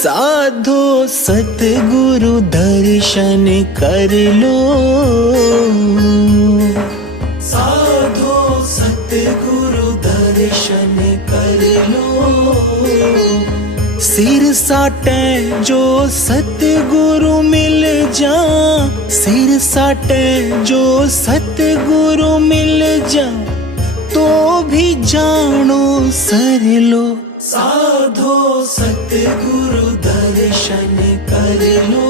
साधो सतगुरु दर्शन कर लो, साधो सतगुरु दर्शन कर लो। सिर साटे जो सतगुरु मिल जा, सिर साटे जो सतगुरु मिल जा, तो भी जानो सर लो। साधो सतगुरु दर्शन कर लो।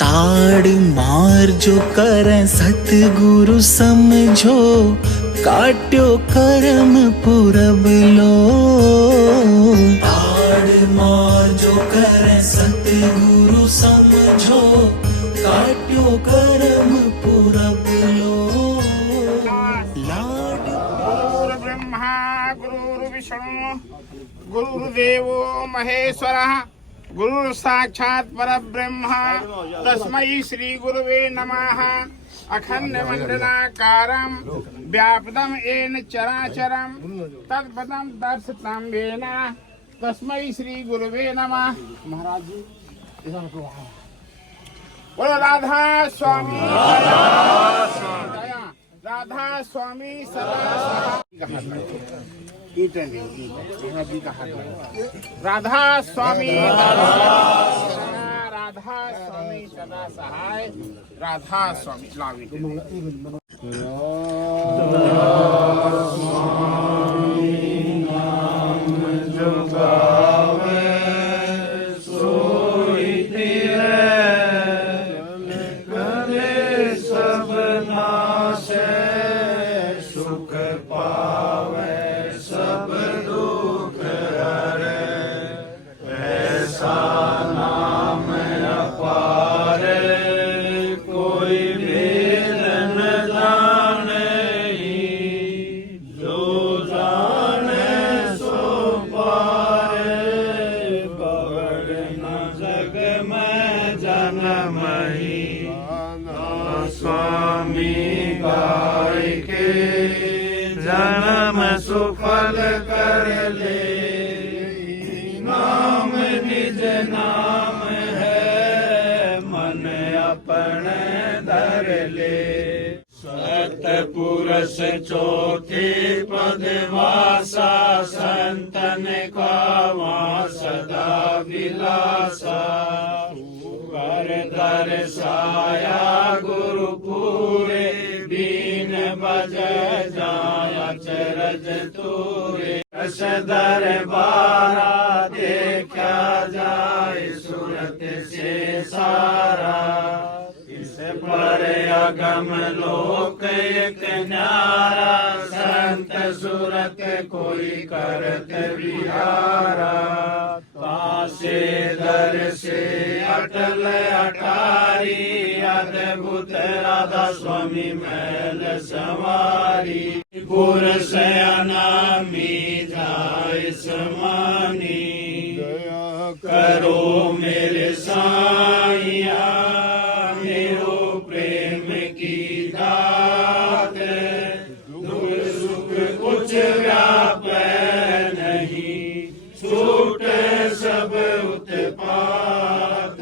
ताड़ मार जो करें सतगुरु समझो, काट्यो कर्म पुरब लो। ताड़ मार जो करें सतगुरु समझो, काट्यो कर्म पुरब लो। लाड गुरुर् ब्रह्मा गुरुर् विष्णु गुरुर्देवो महेश्वरः, गुरुर् साक्षात् परब्रह्म तस्मै श्री गुरुवे नमः। अखंड मंडलाकारं व्याप्तं येन चराचरं तत्पदं दर्शितं येन तस्मै श्री गुरुवे नमः। महाराज जी बोलो राधा स्वामी राधा स्वामी सदा राधा स्वामी राधा स्वामी सदा सहाय, राधा स्वामी लावी स्वामी गाय के जन्म सुफल कर ले, नाम निज नाम है मन अपने धर ले। सतपुरुष चौथे पद वासा, संतन का वहाँ सदा विलासा। कर दर्शाया गुरु पूरे, बीन बज जाया चरज तूरे। रस दरबारा देखा जाए सूरत से सारा, इस पर अगम लोक एक न्यारा। संत सूरत कोई करत विहारा, पासे दर से अटल अटारी। अद्भुत राधा स्वामी मैल सवारी, गुर से अनामी जाय समानी। करो मेरे साईया मेरो प्रेम की दात, दुख सुख कुछ व्याप नहीं, छूट सब उत्पात।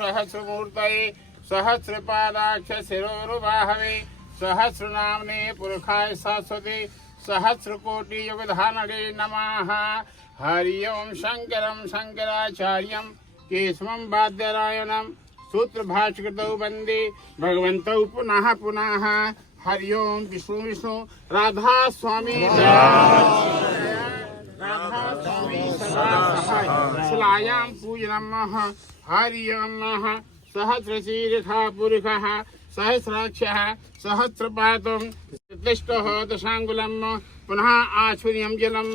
सहस्रमूर्तये सहस्रपादाक्ष शिरोरुबाहवे, सहस्रनाम्ने पुरुषाय शाश्वते, सहस्रकोटि युगधानणे नमः। हरि ओम शंकरं शंकराचार्यं केशवं बादरायणं, सूत्रभाष्यकृतौ वन्दे भगवन्तौ पुनः पुनः। हरि ओम विष्णु विष्णु राधा स्वामी राधा स्वामी सदा सहाय, शिलायां पूजनमः। हरि ओम नमः। सहस्रशीर्षः पुरुषः सहस्राक्षः सहस्रपादं, प्रतिष्ठः दशाङ्गुलं, पुनः आचुर्यं जलं।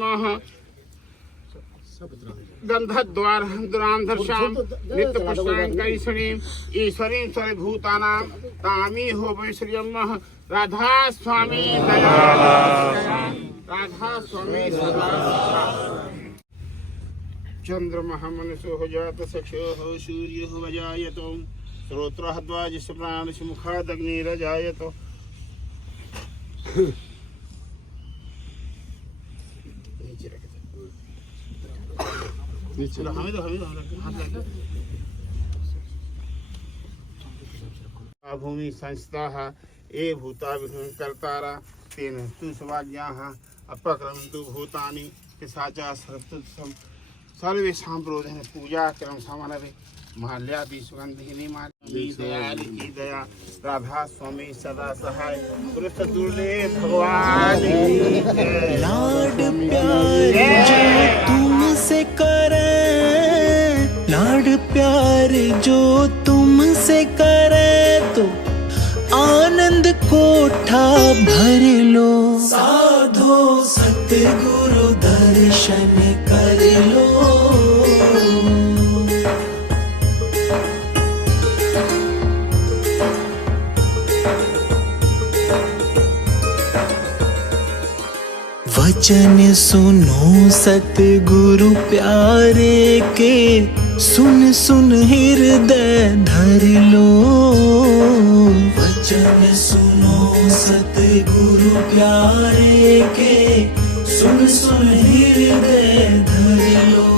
गंधद्वारांधर्षां नित्यपुष्टांकरीषणीं, ईश्वरीं सर्वभूतानां तामी हो वैश्वर्यं। राधा स्वामी दया, राधा स्वामी सदा। चंद्रमः मनसो जात सख्यो सूर्य वजायत श्रोत्रः द्वादश प्राणश मुखादग्निरजायत। भूमि संस्था ए भूता कर्तारा तेन तु स्वाज्ञाः अपक्रमन्तु भूतानि पिशाचा सरस्तुत्सम सर्वेषां प्रोधन पूजा क्रम समानवे माल्यादि सुगंधिनी माली दयाल की दया राधा स्वामी सदा सहाय पुरुष दुर्ले भगवान की जय। लाड प्यार जो तुमसे करे, लाड प्यार जो तुमसे करे तो आनंद कोठा भर लो। साधो सतगुरु दर्शन कर लो। वचन सुनो सतगुरु प्यारे के, सुन सुन हृदय धर लो। वचन सुनो सतगुरु प्यारे के, सुन सुन हृदय धर लो।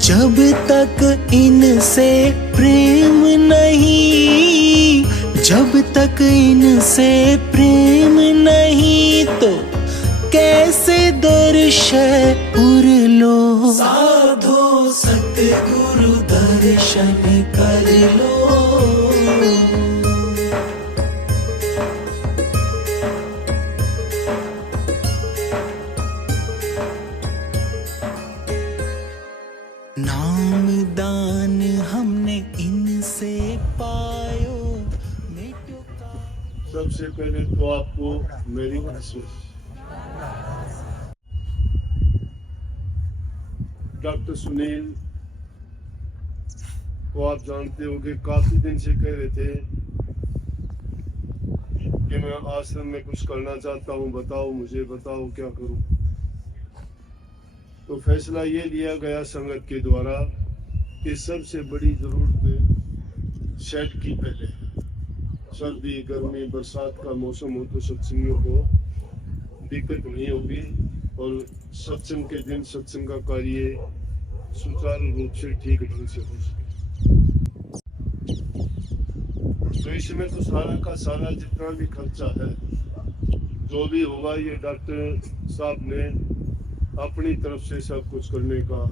जब तक इनसे प्रेम नहीं, जब तक इनसे प्रेम नहीं तो कैसे दर्शन उर लो। साधो सतगुरु दर्शन कर लो। नाम दान हमने इनसे पायो मिटो का। सबसे पहले तो आपको मेरी महसूस डॉक्टर सुनील को आप जानते हो कि काफी दिन से कह रहे थे कि मैं आश्रम में कुछ करना चाहता हूँ, बताओ मुझे, बताओ क्या करूँ। तो फैसला ये लिया गया संगत के द्वारा कि सबसे बड़ी जरूरत शेड की पहले, सर्दी गर्मी बरसात का मौसम हो तो सत्संगियों को दिक्कत नहीं होगी और सत्संग के दिन सत्संग का कार्य सुचारू रूप से ठीक ढंग से हो सके। तो इसमें तो सारा का सारा जितना भी खर्चा है जो भी होगा, ये डॉक्टर साहब ने अपनी तरफ से सब कुछ करने का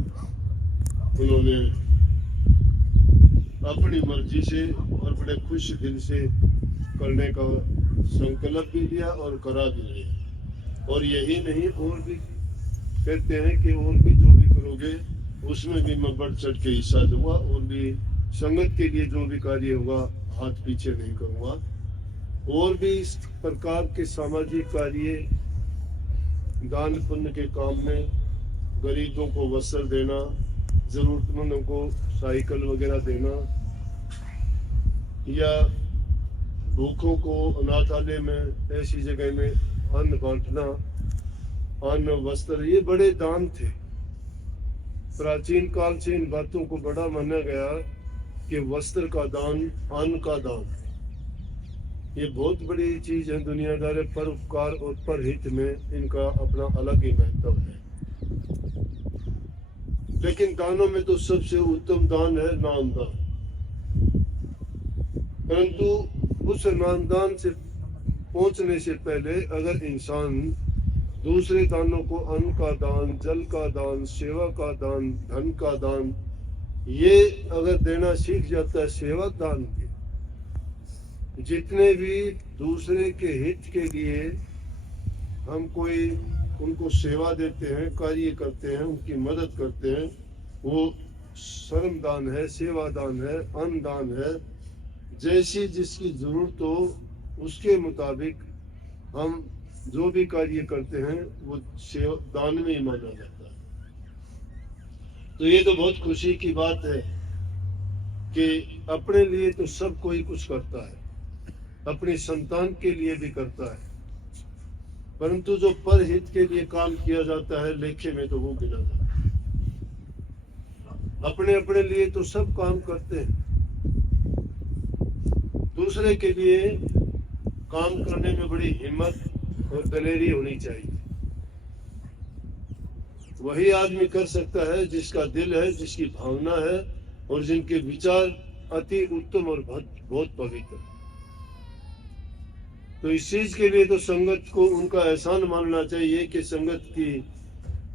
उन्होंने अपनी मर्जी से और बड़े खुश दिल से करने का संकल्प भी लिया और करा भी लिया। और यही नहीं, और भी कहते हैं कि और भी जो भी करोगे उसमें भी मैं बढ़ चढ़ के हिस्सा दूंगा और भी संगत के लिए जो भी कार्य होगा हाथ पीछे नहीं करूंगा। और भी इस प्रकार के सामाजिक कार्य, दान पुण्य के काम में गरीबों को वस्त्र देना, जरूरतमंदों को साइकिल वगैरह देना, या भूखों को अनाथालय में ऐसी जगह में अन्न बांटना, अन्न वस्त्र, ये बड़े दान थे। प्राचीन काल से इन बातों को बड़ा माना गया कि वस्त्र का दान, अन्न का दान, ये बहुत बड़ी चीज है दुनियादारी। परोपकार और परहित में इनका अपना अलग ही महत्व है। लेकिन दानों में तो सबसे उत्तम दान है नामदान। परंतु उस नामदान से पहुंचने से पहले अगर इंसान दूसरे दानों को, अन्न का दान, जल का दान, सेवा का दान, धन का दान, ये अगर देना सीख जाता है, सेवा दान के जितने भी दूसरे के हित के लिए हम कोई उनको सेवा देते हैं, कार्य करते हैं, उनकी मदद करते हैं, वो श्रम दान है, सेवा दान है, अन्न दान है। जैसी जिसकी जरूरत हो उसके मुताबिक हम जो भी कार्य करते हैं वो सेवा दान में ही माना जाता है। तो ये तो बहुत खुशी की बात है कि अपने लिए तो सब कोई कुछ करता है, अपनी संतान के लिए भी करता है, परंतु जो परहित के लिए काम किया जाता है लेखे में तो वो गिना जाता है। अपने अपने लिए तो सब काम करते हैं, दूसरे के लिए काम करने में बड़ी हिम्मत और दलेरी होनी चाहिए। वही आदमी कर सकता है जिसका दिल है, जिसकी भावना है और जिनके विचार अति उत्तम और बहुत पवित्र। तो इस चीज के लिए तो संगत को उनका एहसान मानना चाहिए कि संगत की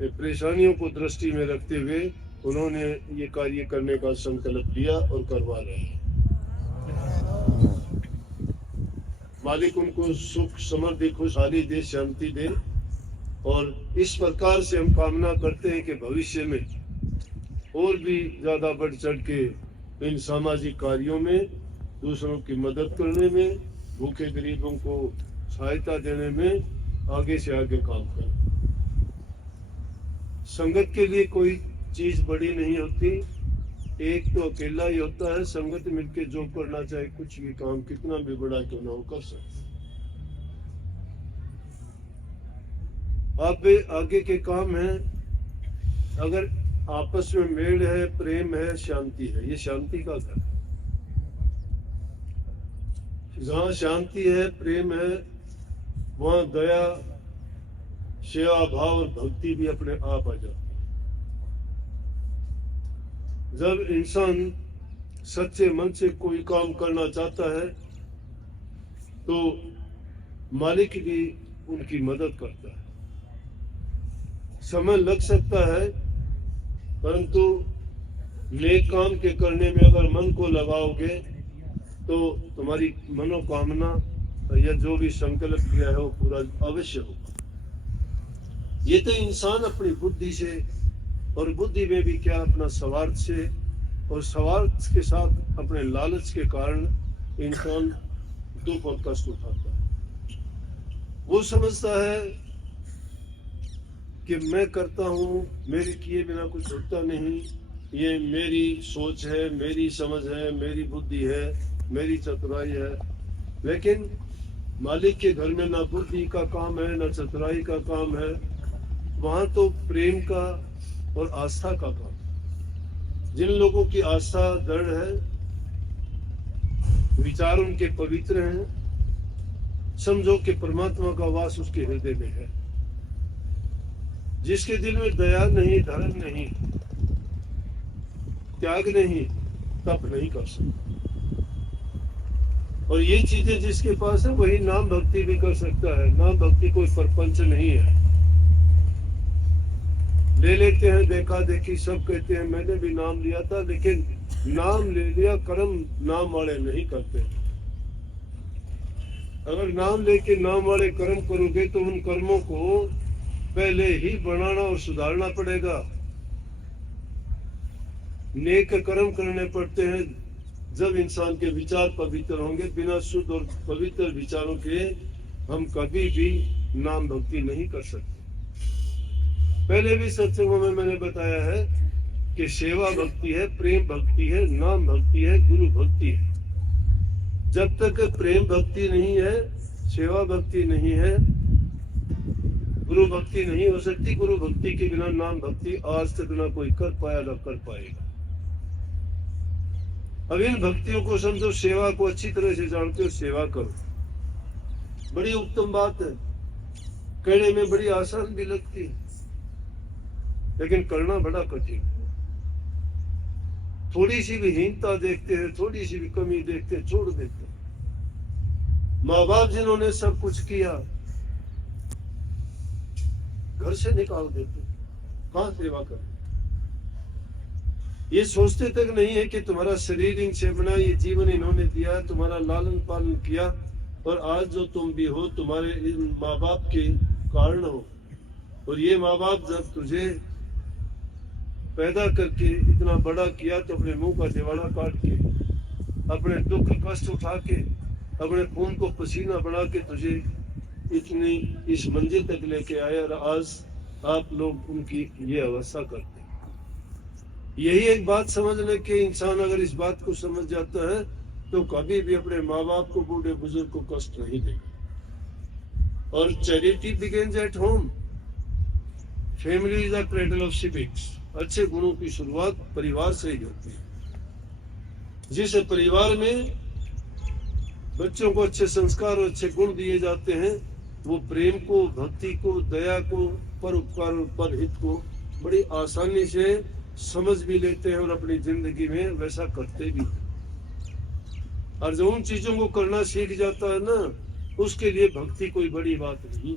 परेशानियों को दृष्टि में रखते हुए उन्होंने ये कार्य करने का संकल्प लिया और करवा रहे हैं। मालिक उनको सुख समृद्धि खुशहाली दे, शांति दे। और इस प्रकार से हम कामना करते हैं कि भविष्य में और भी ज्यादा बढ़ चढ़ के इन सामाजिक कार्यों में, दूसरों की मदद करने में, भूखे गरीबों को सहायता देने में आगे से आगे काम करें। संगत के लिए कोई चीज बड़ी नहीं होती, एक तो अकेला ही होता है। संगत मिलके जो करना चाहे, कुछ भी काम कितना भी बड़ा क्यों ना हो कर सकते। आप आगे के काम हैं, अगर आपस में मेल है, प्रेम है, शांति है, ये शांति का घर है। जहाँ शांति है, प्रेम है, वहाँ दया, सेवा भाव और भक्ति भी अपने आप आ जाती है। जब इंसान सच्चे मन से कोई काम करना चाहता है तो मालिक भी उनकी मदद करता है। समय लग सकता है, परंतु नेक काम के करने में अगर मन को लगाओगे तो तुम्हारी मनोकामना या जो भी संकल्प किया है वो पूरा अवश्य होगा। ये तो इंसान अपनी बुद्धि से, और बुद्धि में भी क्या अपना स्वार्थ से, और स्वार्थ के साथ अपने लालच के कारण इंसान दुख और कष्ट उठाता है। वो समझता है कि मैं करता हूँ, मेरे किए बिना कुछ होता नहीं, ये मेरी सोच है, मेरी समझ है, मेरी बुद्धि है, मेरी चतुराई है। लेकिन मालिक के घर में ना बुद्धि का काम है, ना चतुराई का काम है, वहां तो प्रेम का और आस्था का काम। जिन लोगों की आस्था दृढ़ है, विचार उनके पवित्र हैं, समझो कि परमात्मा का वास उसके हृदय में है। जिसके दिल में दया नहीं, धर्म नहीं, त्याग नहीं, तप नहीं कर सकता। और ये चीजें जिसके पास है वही नाम भक्ति भी कर सकता है। नाम भक्ति कोई परपंच नहीं है। ले लेते हैं देखा देखी, सब कहते हैं मैंने भी नाम लिया था, लेकिन नाम ले लिया, कर्म नाम वाले नहीं करते। अगर नाम लेके नाम वाले कर्म करोगे तो उन कर्मों को पहले ही बनाना और सुधारना पड़ेगा। नेक कर्म करने पड़ते हैं जब इंसान के विचार पवित्र होंगे। बिना शुद्ध और पवित्र विचारों के हम कभी भी नाम भक्ति नहीं कर सकते। पहले भी सत्संगों में मैंने बताया है कि सेवा भक्ति है, प्रेम भक्ति है, नाम भक्ति है, गुरु भक्ति है। जब तक प्रेम भक्ति नहीं है, सेवा भक्ति नहीं है, गुरु भक्ति नहीं हो सकती। गुरु भक्ति के बिना नाम भक्ति आज तक ना कोई कर पाया ना कर पाएगा। अब इन भक्तियों को समझो, सेवा को अच्छी तरह से जानते हो, सेवा करो। बड़ी उत्तम बात है, कहने में बड़ी आसान भी लगती है, लेकिन करना बड़ा कठिन। थोड़ी सी भी हीनता देखते हैं, थोड़ी सी भी कमी देखते हैं, छोड़ देते हैं। माँ बाप जिन्होंने सब कुछ किया, घर से निकाल देते, कहाँ सेवा करें। ये सोचते तक नहीं है कि तुम्हारा शरीर इनसे बना, ये जीवन इन्होंने दिया, तुम्हारा लालन पालन किया, और आज जो तुम भी हो तुम्हारे इन माँ बाप के कारण हो। और ये माँ बाप जब तुझे पैदा करके इतना बड़ा किया तो अपने मुंह का दिवाला काट के, अपने दुख कष्ट उठा के, अपने खून को पसीना बना के तुझे इतनी इस मंजिल तक लेके आए, और आज आप लोग उनकी ये अवस्था करते हैं। यही एक बात समझने के इंसान अगर इस बात को समझ जाता है तो कभी भी अपने माँ बाप को, बूढ़े बुजुर्ग को कष्ट नहीं देगा। और charity begins at home. Family is the cradle of civics. अच्छे गुणों की शुरुआत परिवार से ही होती है। जिस परिवार में बच्चों को अच्छे संस्कार और अच्छे गुण दिए जाते हैं, वो प्रेम को, भक्ति को, दया को, परोपकार और परहित को बड़ी आसानी से समझ भी लेते हैं और अपनी जिंदगी में वैसा करते भी हैं। और जो उन चीजों को करना सीख जाता है ना, उसके लिए भक्ति कोई बड़ी बात नहीं।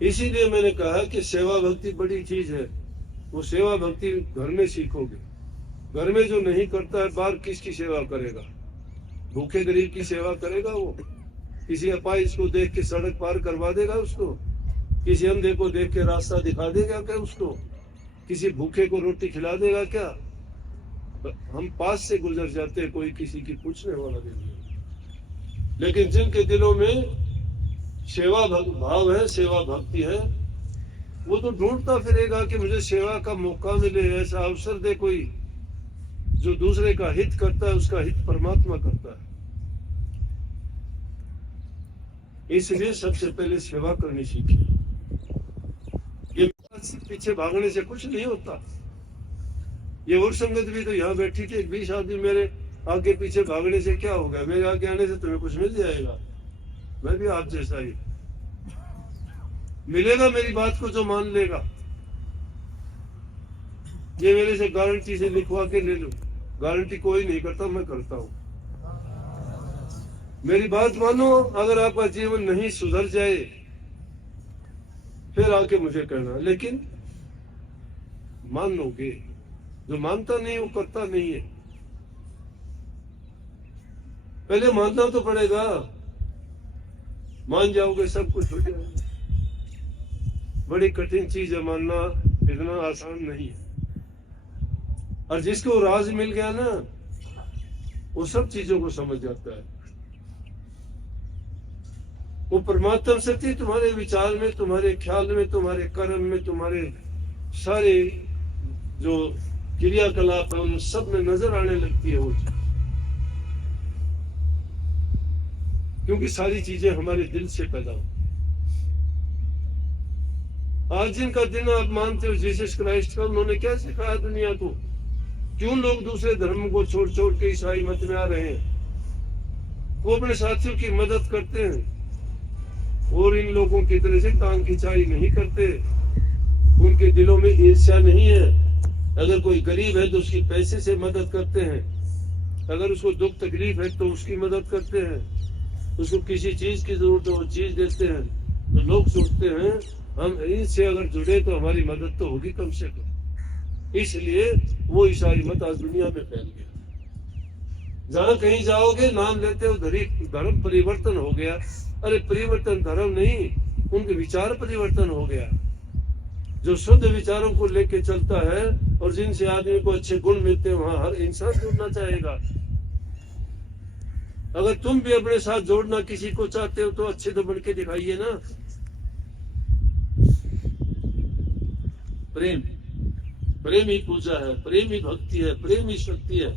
इसीलिए मैंने कहा कि सेवा भक्ति बड़ी चीज है। वो सेवा भक्ति घर में सीखोगे। घर में जो नहीं करता है, बाहर किसकी सेवा करेगा? भूखे गरीब की सेवा करेगा वो? किसी अपाहिज को देख के सड़क पार करवा देगा उसको? किसी अंधे को देख के रास्ता दिखा देगा क्या उसको? किसी भूखे को रोटी खिला देगा क्या? हम पास से गुजर जाते हैं, कोई किसी की पूछने वाला नहीं। लेकिन जिनके दिलों में सेवा भाव है, सेवा भक्ति है, वो तो ढूंढता फिरेगा कि मुझे सेवा का मौका मिले, ऐसा अवसर दे कोई जो दूसरे का हित करता है, उसका हित परमात्मा करता है। इसलिए सबसे पहले सेवा करनी सीखिए। ये पीछे भागने से कुछ नहीं होता। ये और संगत भी तो यहाँ बैठी थी, 20 आदमी मेरे आगे पीछे भागने से क्या होगा? मेरे आगे आने से तुम्हें कुछ मिल जाएगा। मैं भी आप जैसा ही मिलेगा, मेरी बात को जो मान लेगा। ये मेरे से गारंटी से लिखवा के ले लो, गारंटी कोई नहीं करता, मैं करता हूँ। मेरी बात मानो, अगर आपका जीवन नहीं सुधर जाए फिर आके मुझे कहना, लेकिन मानोगे। जो मानता नहीं वो करता नहीं है। पहले मानना तो पड़ेगा, मान जाओगे सब कुछ हो जाएगा। बड़ी कठिन चीज है मानना, इतना आसान नहीं है। और जिसको राज मिल गया ना, वो सब चीजों को समझ जाता है। वो परमात्मा शक्ति तुम्हारे विचार में, तुम्हारे ख्याल में, तुम्हारे कर्म में, तुम्हारे सारे जो क्रियाकलाप है उन सब में नजर आने लगती है वो चीज। क्योंकि सारी चीजें हमारे दिल से पैदा हो। आज जिनका दिन आप मानते हो जीसस क्राइस्ट का, उन्होंने क्या सिखाया दुनिया को? क्यों लोग दूसरे धर्म को छोड़ छोड़ के ईसाई मत में आ रहे हैं? वो अपने साथियों की मदद करते हैं और इन लोगों की तरह से टांग खिंचाई नहीं करते। उनके दिलों में ईर्ष्या नहीं है। अगर कोई गरीब है तो उसकी पैसे से मदद करते हैं। अगर उसको दुख तकलीफ है तो उसकी मदद करते हैं। उसको किसी चीज की जरूरत है वो चीज देते हैं। तो लोग सोचते हैं हम इनसे अगर जुड़े तो हमारी मदद तो होगी कम से कम। इसलिए वो ईसाई मत आज दुनिया में फैल गया। जहां कहीं जाओगे नाम लेते हो धर्म परिवर्तन हो गया। अरे परिवर्तन धर्म नहीं, उनके विचार परिवर्तन हो गया। जो शुद्ध विचारों को लेके चलता है और जिनसे आदमी को अच्छे गुण मिलते हैं, वहां हर इंसान जुड़ना चाहेगा। अगर तुम भी अपने साथ जोड़ना किसी को चाहते हो तो अच्छे तो बन के दिखाइए ना। प्रेम, प्रेम ही पूजा है, प्रेम ही भक्ति है, प्रेम ही शक्ति है।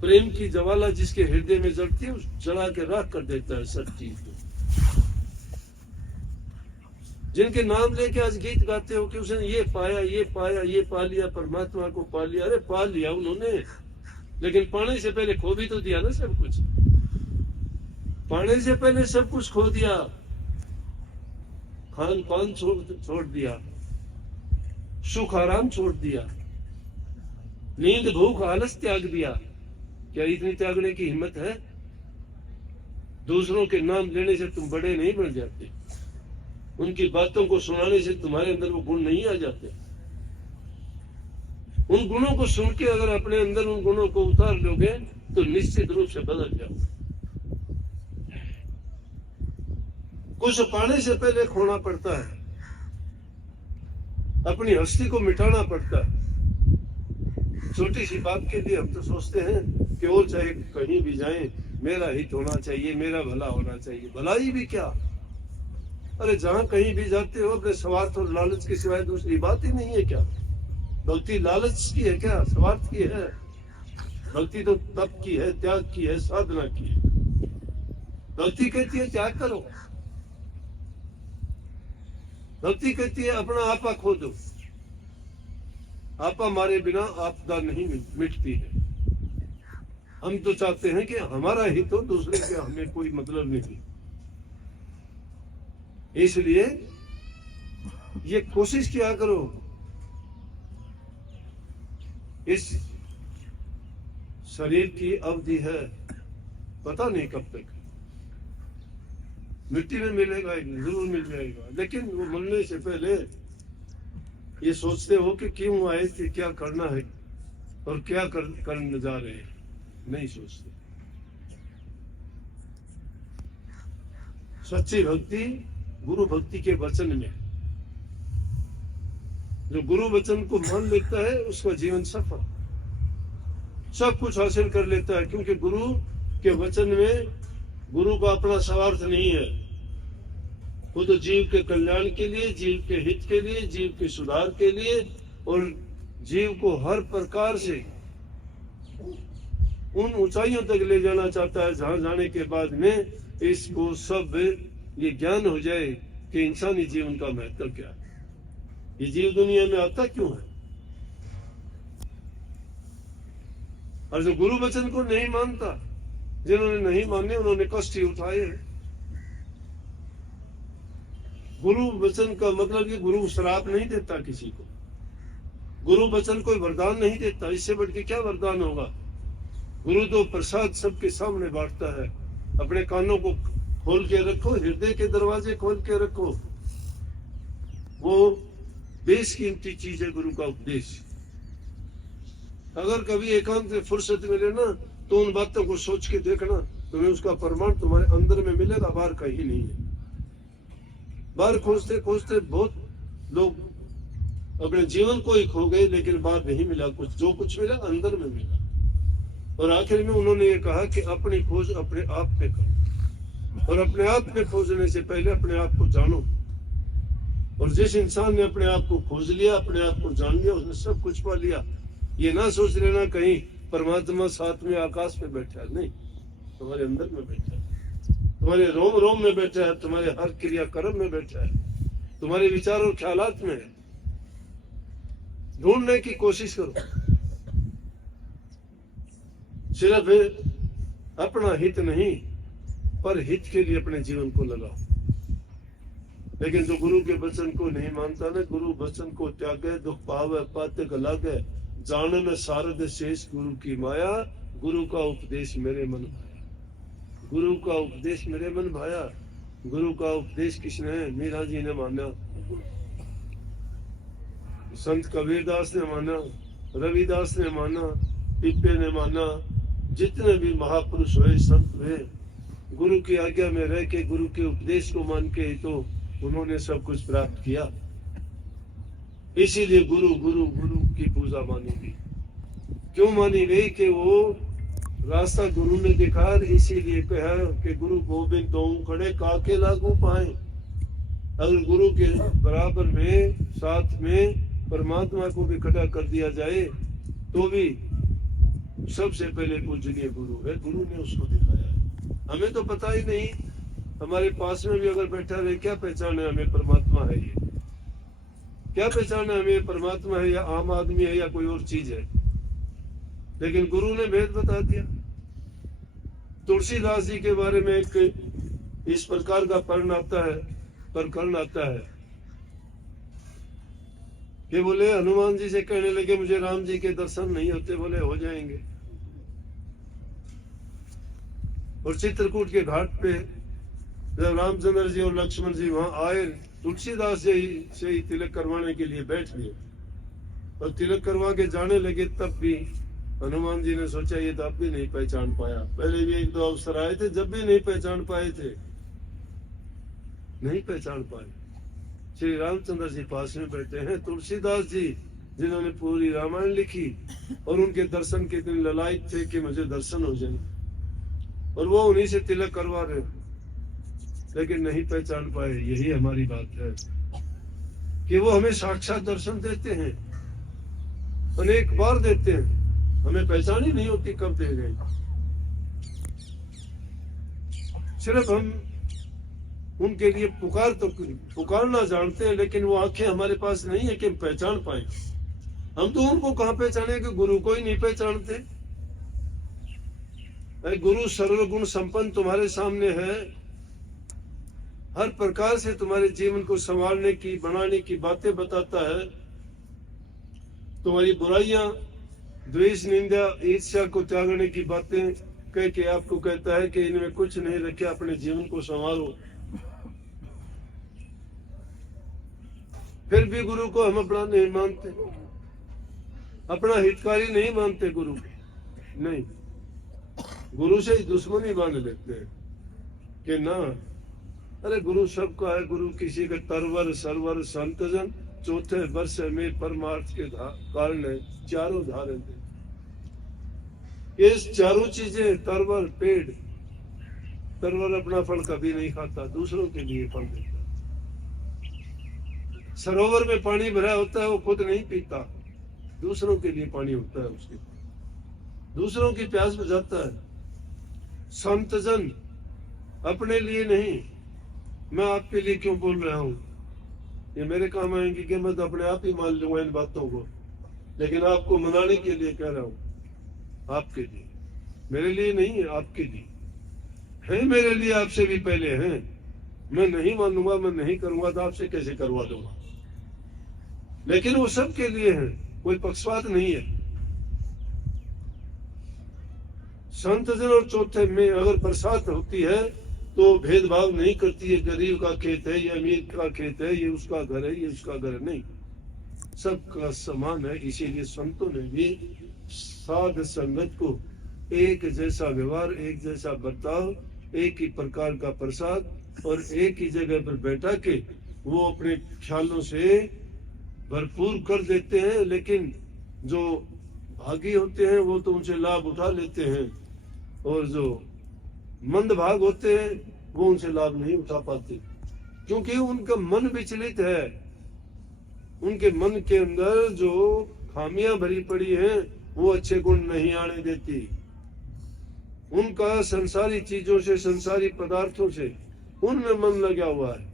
प्रेम की ज्वाला जिसके हृदय में जलती है, जला के राख कर देता है सब चीज को। जिनके नाम लेके आज गीत गाते हो कि उसने ये पाया, ये पाया, ये पा लिया, परमात्मा को पा लिया। अरे पा लिया उन्होंने, लेकिन पाने से पहले खो भी तो दिया ना सब कुछ। पाने से पहले सब कुछ खो दिया। खान पान छोड़ दिया, सुख आराम छोड़ दिया, नींद भूख आलस त्याग दिया। क्या इतनी त्यागने की हिम्मत है? दूसरों के नाम लेने से तुम बड़े नहीं बन जाते। उनकी बातों को सुनाने से तुम्हारे अंदर वो गुण नहीं आ जाते। उन गुणों को सुन के अगर अपने अंदर उन गुणों को उतार लोगे तो निश्चित रूप से बदल जाओगे। कुछ पाने से पहले खोना पड़ता है, अपनी हस्ती को मिटाना पड़ता है। छोटी सी बात के लिए हम तो सोचते हैं कि और चाहे कहीं भी जाएं मेरा हित होना चाहिए, मेरा भला होना चाहिए। भलाई भी क्या? अरे जहां कहीं भी जाते हो अपने स्वार्थ और लालच के सिवाय दूसरी बात ही नहीं है क्या? भक्ति लालच की है क्या? स्वार्थ की है? भक्ति तो तप की है, त्याग की है, साधना की है। भक्ति कहती है त्याग करो। भक्ति कहती है अपना आपा खो दो, आपा मारे बिना आपदा नहीं मिटती है। हम तो चाहते हैं कि हमारा हित हो, दूसरे के हमें कोई मतलब नहीं। इसलिए ये कोशिश किया करो, इस शरीर की अवधि है, पता नहीं कब तक, मिट्टी में मिलेगा, जरूर मिल जाएगा, लेकिन वो मिलने से पहले ये सोचते हो कि क्यों आए थे, क्या करना है और क्या करने जा रहे हैं, नहीं सोचते। सच्ची भक्ति गुरु भक्ति के वचन में, जो गुरु वचन को मान लेता है उसका जीवन सफल, सब कुछ हासिल कर लेता है, क्योंकि गुरु के वचन में गुरु का अपना स्वार्थ नहीं है। वो तो जीव के कल्याण के लिए, जीव के हित के लिए, जीव के सुधार के लिए और जीव को हर प्रकार से उन ऊंचाइयों तक ले जाना चाहता है जहां जाने के बाद में इसको सब ये ज्ञान हो जाए कि इंसानी जीवन का महत्व क्या है, ये जीव दुनिया में आता क्यों है। और जो गुरु वचन को नहीं मानता, जिन्होंने नहीं माने उन्होंने कष्ट ही उठाए। गुरु वचन का मतलब ये गुरु श्राप नहीं देता किसी को, गुरु वचन कोई वरदान नहीं देता, इससे बढ़ के क्या वरदान होगा। गुरु तो प्रसाद सबके सामने बांटता है। अपने कानों को खोल के रखो, हृदय के दरवाजे खोल के रखो, वो बेशकीमती चीज है गुरु का उपदेश। अगर कभी एकांत में फुर्सत मिले ना तो उन बातों को सोच के देखना, तुम्हें उसका प्रमाण तुम्हारे अंदर में मिलेगा, बाहर कहीं नहीं है। बाहर खोजते खोजते बहुत लोग अपने जीवन को ही खो गए, लेकिन बाहर नहीं मिला कुछ, जो कुछ मिला अंदर में मिला। और आखिर में उन्होंने ये कहा कि अपनी खोज अपने आप पे करो, और अपने आप में खोजने से पहले अपने आप को जानो। और जिस इंसान ने अपने आप को खोज लिया, अपने आप को जान लिया, उसने सब कुछ पा लिया। ये ना सोच लेना कहीं परमात्मा साथ में आकाश पे बैठा है, नहीं, तुम्हारे अंदर में बैठा है, तुम्हारे रोम रोम में बैठा है, तुम्हारे हर क्रिया कर्म में बैठा है, तुम्हारे विचार और ख्यालात में है। ढूंढने की कोशिश करो, सिर्फ अपना हित नहीं पर हित के लिए अपने जीवन को लगाओ। लेकिन जो गुरु के वचन को नहीं मानता ना, गुरु वचन को त्यागे, दुख पावे पाते लागे, जानन सारद शेष गुरु की माया, गुरु का उपदेश मेरे मन भाया, गुरु का उपदेश मेरे मन भाया। गुरु का उपदेश किसने? मीरा जी ने माना, संत कबीरदास ने माना, रविदास ने माना, पिप्पे ने माना, जितने भी महापुरुष हुए संत हुए, गुरु की आज्ञा में रह के गुरु के उपदेश को मान के तो उन्होंने सब कुछ प्राप्त किया। इसीलिए गुरु गुरु गुरु की पूजा मानी गई। क्यों मानी गई? कि वो रास्ता गुरु ने दिखाया, इसीलिए कहा कि गुरु गोविंद दो खड़े काके लागू पाए। अगर गुरु के बराबर में साथ में परमात्मा को भी खड़ा कर दिया जाए तो भी सबसे पहले पूजनीय गुरु है, गुरु ने उसको दिखाया है। हमें तो पता ही नहीं, हमारे पास में भी अगर बैठा रहे, क्या पहचान है हमें परमात्मा है ये? क्या पहचान है हमें परमात्मा है या आम आदमी है या कोई और चीज है? लेकिन गुरु ने भेद बता दिया। तुलसीदास जी के बारे में एक इस प्रकार का प्रकरण आता है कि बोले हनुमान जी से कहने लगे मुझे राम जी के दर्शन नहीं होते, बोले हो जाएंगे। और चित्रकूट के घाट पे जब रामचंद्र जी और लक्ष्मण जी वहां आए, तुलसीदास जी से ही तिलक करवाने के लिए बैठ गए और तिलक करवा के जाने लगे, तब भी हनुमान जी ने सोचा ये तो अब भी नहीं पहचान पाया। पहले भी एक दो अवसर आए थे जब भी नहीं पहचान पाए थे, नहीं पहचान पाए। श्री रामचंद्र जी पास में बैठे हैं, तुलसीदास जी जिन्होंने पूरी रामायण लिखी और उनके दर्शन के दिन ललायत थे कि मुझे दर्शन हो जाए, और वो उन्हीं से तिलक करवा रहे, लेकिन नहीं पहचान पाए। यही हमारी बात है कि वो हमें साक्षात दर्शन देते हैं, अनेक बार देते हैं, हमें पहचान ही नहीं होती कब दे गए। सिर्फ हम उनके लिए पुकारना जानते हैं, लेकिन वो आंखें हमारे पास नहीं है कि हम पहचान पाए। हम तो उनको कहाँ पहचाने कि गुरु को ही नहीं पहचानते। गुरु सर्वगुण संपन्न तुम्हारे सामने है, हर प्रकार से तुम्हारे जीवन को संवारने की, बनाने की बातें बताता है। तुम्हारी बुराइयां, द्वेष, निंदा, ईर्ष्या को त्यागने की बातें कह के आपको कहता है कि इनमें कुछ नहीं रखे, अपने जीवन को संवारो। फिर भी गुरु को हम अपना नहीं मानते, अपना हितकारी नहीं मानते। गुरु नहीं, गुरु से ही दुश्मनी बांध लेते हैं कि ना, अरे गुरु सबका है। गुरु किसी का तरवर सरवर संतजन, चौथे वर्ष में परमार्थ के कारण है, चारों धारण है। ये चारों चीजें, तरवर पेड़, तरवर अपना फल कभी नहीं खाता, दूसरों के लिए फल देता। सरोवर में पानी भरा होता है, वो खुद नहीं पीता, दूसरों के लिए पानी होता है उसके, दूसरों की प्यास बुझाता है। संतजन अपने लिए नहीं, मैं आपके लिए क्यों बोल रहा हूं, ये मेरे काम आएंगे कि मैं तो अपने आप ही मान लूंगा इन बातों को, लेकिन आपको मनाने के लिए कह रहा हूं, आपके लिए, मेरे लिए नहीं है, आपके लिए है। मेरे लिए आपसे भी पहले हैं। मैं नहीं मानूंगा, मैं नहीं करूंगा तो आपसे कैसे करवा दूंगा, लेकिन वो सबके लिए है, कोई पक्षपात नहीं है। संतजन और चौथे में अगर बरसात होती है तो भेदभाव नहीं करती है, गरीब का खेत है, ये अमीर का खेत है, ये उसका घर है, ये उसका घर है, नहीं, सबका समान है। इसीलिए संतों ने भी साध संगत को एक जैसा व्यवहार, एक जैसा बर्ताव, एक ही प्रकार का प्रसाद और एक ही जगह पर बैठा के वो अपने ख्यालों से भरपूर कर देते हैं। लेकिन जो भागी होते हैं वो तो उनसे लाभ उठा लेते हैं, और जो मंद भाग होते हैं वो उनसे लाभ नहीं उठा पाते, क्योंकि उनका मन विचलित है। उनके मन के अंदर जो खामियां भरी पड़ी हैं वो अच्छे गुण नहीं आने देती। उनका संसारी चीजों से, संसारी पदार्थों से उनमें मन लगा हुआ है।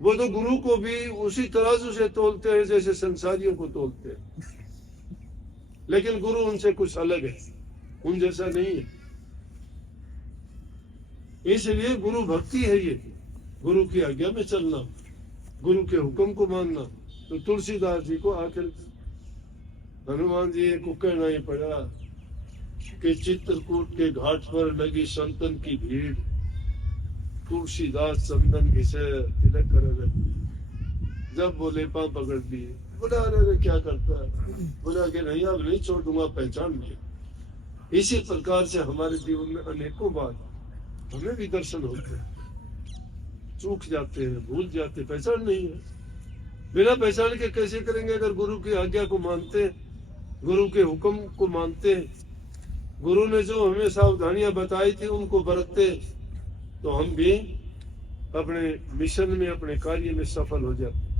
वो तो गुरु को भी उसी तराजू से तोलते हैं जैसे संसारियों को तोलते हैं, लेकिन गुरु उनसे कुछ अलग है, उन जैसा नहीं है। इसलिए गुरु भक्ति है ये, गुरु की आज्ञा में चलना, गुरु के हुक्म को मानना। तो तुलसीदास जी को आखिर हनुमान जी को कहना ही पड़ा कि चित्रकूट के घाट पर लगी संतन की भीड़, तुलसीदास चंदन घिसे तिलक कर, जब बोले पांव पकड़ दिए। बोला अरे क्या करता है, बोला कि नहीं अब नहीं छोड़ूंगा, पहचान लिया। इसी प्रकार से हमारे जीवन में अनेकों बार हमें भी दर्शन होते हैं, चूक जाते हैं, भूल जाते हैं, पहचान नहीं है। बिना पहचान के कैसे करेंगे? अगर गुरु की आज्ञा को मानते, गुरु के हुक्म को मानते, गुरु ने जो हमें सावधानियां बताई थी उनको बरतते, तो हम भी अपने मिशन में, अपने कार्य में सफल हो जाते।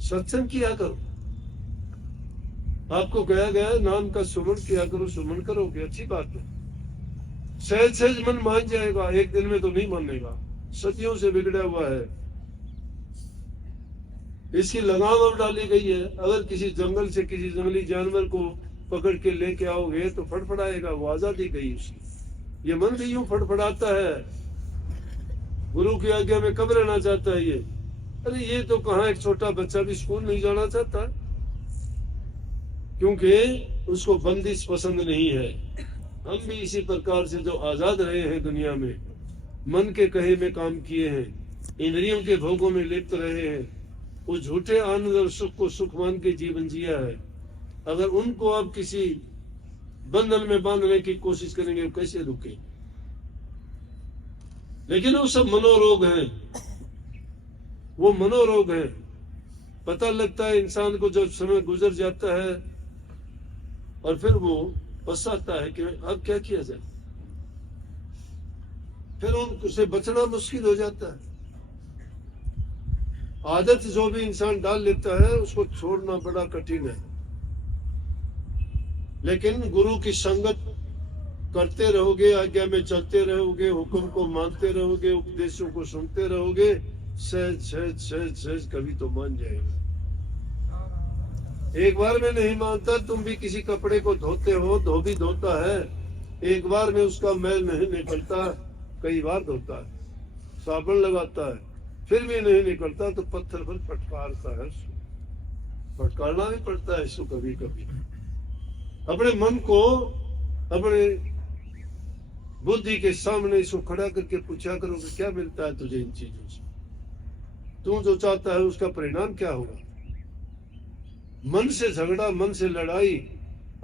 सत्संग किया करो, आपको कहा गया है नाम का सुमन किया करो, सुमन करोगे अच्छी बात है। सहज सहज मन मान जाएगा, एक दिन में तो नहीं मानेगा, सदियों से बिगड़ा हुआ है। इसकी लगाम अब डाली गई है। अगर किसी जंगल से किसी जंगली जानवर को पकड़ के लेके आओगे तो फड़फड़ाएगा, वो आजादी गई उसकी। ये मन भी यूं फड़फड़ाता है, गुरु की आज्ञा में कब रहना चाहता है ये? अरे ये तो कहाँ, एक छोटा बच्चा भी स्कूल नहीं जाना चाहता, क्योंकि उसको बंदिश पसंद नहीं है। हम भी इसी प्रकार से जो आजाद रहे हैं दुनिया में, मन के कहे में काम किए हैं, इंद्रियों के भोगों में लिप्त रहे हैं, उस झूठे आनंद और सुख को सुख मान के जीवन जिया है। अगर उनको आप किसी बंधन में बांधने की कोशिश करेंगे, कैसे रुके? लेकिन वो सब मनोरोग हैं, वो मनोरोग हैं। पता लगता है इंसान को जब समय गुजर जाता है, और फिर वो पछताता है कि अब क्या किया जाए। फिर उनसे बचना मुश्किल हो जाता है। आदत जो भी इंसान डाल लेता है उसको छोड़ना बड़ा कठिन है। लेकिन गुरु की संगत करते रहोगे, आज्ञा में चलते रहोगे, हुक्म को मानते रहोगे, उपदेशों को सुनते रहोगे, सहज सहज सहज सहज कभी तो मान जाएगा। एक बार में नहीं मानता। तुम भी किसी कपड़े को धोते हो, धोबी धोता है, एक बार में उसका मैल नहीं निकलता, कई बार धोता है, साबुन लगाता है, फिर भी नहीं निकलता तो पत्थर पर फटकारता है। फटकारना भी पड़ता है इसको कभी कभी। अपने मन को अपने बुद्धि के सामने इसको खड़ा करके पूछा करो कि क्या मिलता है तुझे इन चीजों से, तू जो चाहता है उसका परिणाम क्या होगा। मन से झगड़ा, मन से लड़ाई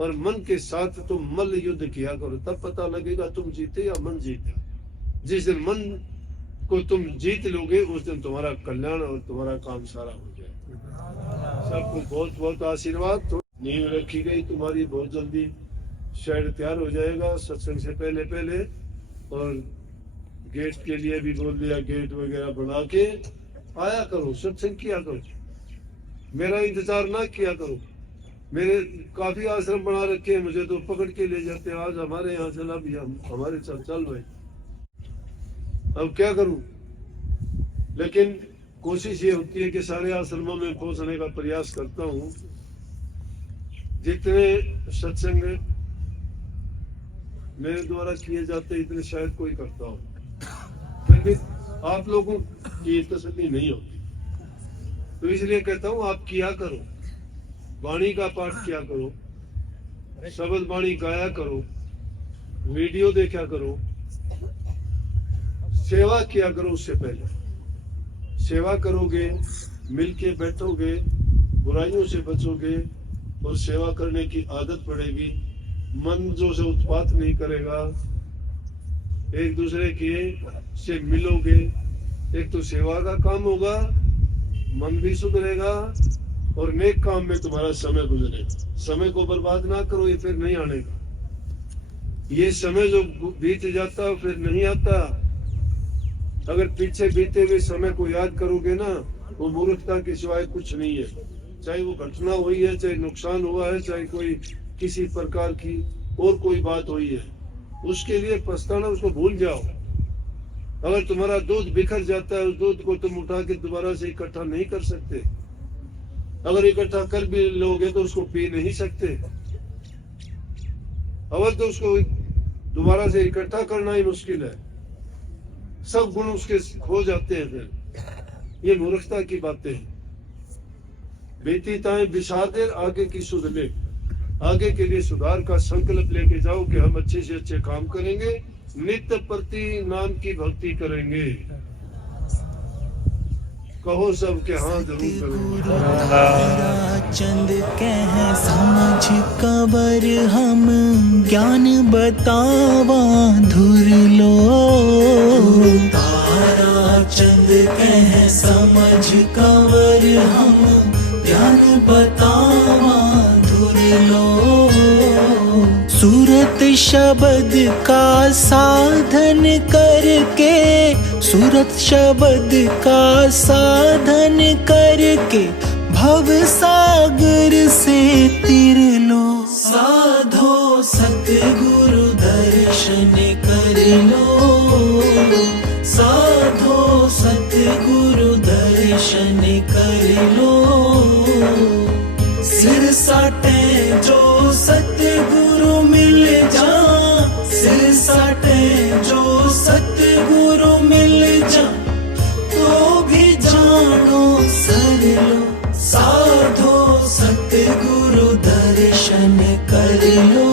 और मन के साथ तुम मल्ल युद्ध किया करो, तब पता लगेगा तुम जीते या मन जीता। जिस दिन मन को तुम जीत लोगे उस दिन तुम्हारा कल्याण और तुम्हारा काम सारा हो जाएगा। सबको बहुत बहुत आशीर्वाद। तो नींव रखी गई तुम्हारी, बहुत जल्दी शेड तैयार हो जाएगा सत्संग से पहले पहले। और गेट के लिए भी बोल दिया, गेट वगैरह बना के आया करो, सत्संग किया करो, मेरा इंतजार ना किया करो। मेरे काफी आश्रम बना रखे हैं, मुझे तो पकड़ के ले जाते हैं, आज हमारे यहाँ चला भी, हम हमारे साथ चल रहे, अब क्या करूं। लेकिन कोशिश ये होती है कि सारे आश्रमों में पहुंचने का प्रयास करता हूं। जितने सत्संग मेरे द्वारा किए जाते इतने शायद कोई करता हो, लेकिन आप लोगों की तसल्ली नहीं होती। तो इसलिए कहता हूं आप किया करो, वाणी का पाठ किया करो, शब्द वाणी गाया करो, वीडियो देखा करो, सेवा किया करो। उससे पहले सेवा करोगे, मिलके बैठोगे, बुराइयों से बचोगे और सेवा करने की आदत पड़ेगी। मन जो से उत्पात नहीं करेगा, एक दूसरे के से मिलोगे, एक तो सेवा का काम होगा, मन भी सुधरेगा और नेक काम में तुम्हारा समय गुजरेगा। समय को बर्बाद ना करो, ये फिर नहीं आने का। ये समय जो बीत जाता है फिर नहीं आता। अगर पीछे बीते हुए समय को याद करोगे ना, वो मूर्खता के सिवाय कुछ नहीं है। चाहे वो घटना हुई है, चाहे नुकसान हुआ है, चाहे कोई किसी प्रकार की और कोई बात हुई है, उसके लिए पछताना, उसको भूल जाओ। अगर तुम्हारा दूध बिखर जाता है, उस दूध को तुम उठा के दोबारा से इकट्ठा नहीं कर सकते। अगर इकट्ठा कर भी लोगे तो उसको पी नहीं सकते। अगर तो उसको दोबारा से इकट्ठा करना ही मुश्किल है, सब गुण उसके खो जाते हैं। फिर ये मूर्खता की बातें हैं। बेतीताएं बिसादेर आगे की सुध ले, आगे के लिए सुधार का संकल्प लेके जाओ कि हम अच्छे से अच्छे काम करेंगे, नित्य प्रति नाम की भक्ति करेंगे। कहो सब के हाँ जरूर करेंगे। चंद कह समझ कबर हम ज्ञान बतावा धुर लो। तारा चंद कह समझ कबर हम ज्ञान बतावा धुर लो। सूरत शब्द का साधन करके, सूरत शब्द का साधन करके भव सागर से तिर लो। साधो सतगुरु दर्शन कर लो, साधो सतगुरु दर्शन कर लो। सिर साटे जो सतगुरु मिल जा, सिर साटे जो सतगुरु मिल जा, तो भी जानो सर लो। साधो सतगुरु दर्शन कर लो।